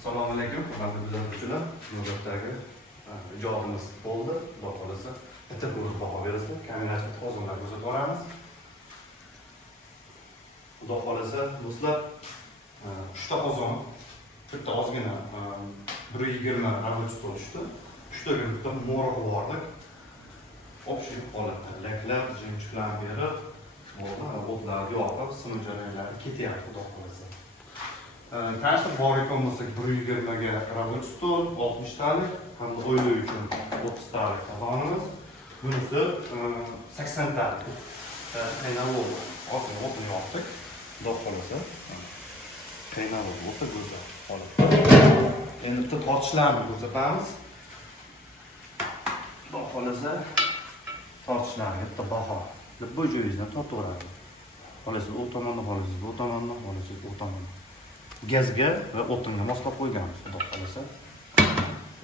Assalomu alaykum, hurmatli kuzatuvchilar. Navbatdagi ijodimiz bo'ldi. Xudo xolasa, bitta ko'rib baho berasizlar. Kaminachni hozirlar ko'rsatib boramiz. Xudo xolasa, do'stlar, 3 ta qozon, bitta ozgina 120 arvoch stol tushdi. 3 taga bitta mo'rg'i bordik. Общий holatda laklab, jimchiqlarni berib, o'tlarni yoqib, sim jarayonlari ketyapti, xudo xolasa. Конечно, bor ekan bo'lsak 120 ga ravoch stol, 60 talik, hamda o'yloy uchun 30 talik qozonimiz. Bunisi 80 talik. Qaynalib, ozgina o'tni yoqdik, xudo xolasa. Qaynalib o'tdi go'zal holatda. Endi bitta tortishlarni ko'rsatamiz. Xudo xolasa, tortishlarga bitta baho deb bu joyingizdan tortaveradi. Xolasa u tomondan, xolasa bu tomondan, xolasa bu tomondan. Gazga va o'tinga moslab qo'yganmiz, xudo xolasa.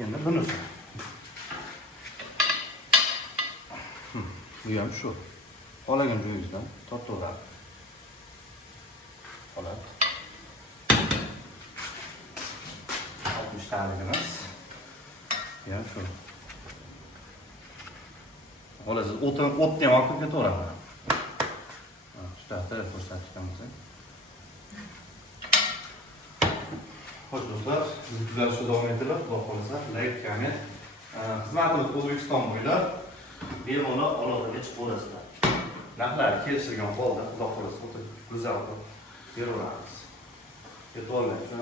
Endi bunisi. Bu ham shu. Qolagan joyingizdan tortaveradi. Holat. 60 taligimiz. Ham shu. Xolasa o'tni ham olib ketaveradi. Shtatda ko'rsatishamiz. Xo'sh do'stlar, bizni kuzatishda davom etinglar, xudo xolasa, like, komment. Xizmatimiz O'zbekiston bo'ylab bemalol aloqaga chiqib olasizlar. Narxlar kelishilgan holda, xudo xolasa, o'ta go'zal qilib beraveramiz. E'tiborlaringizni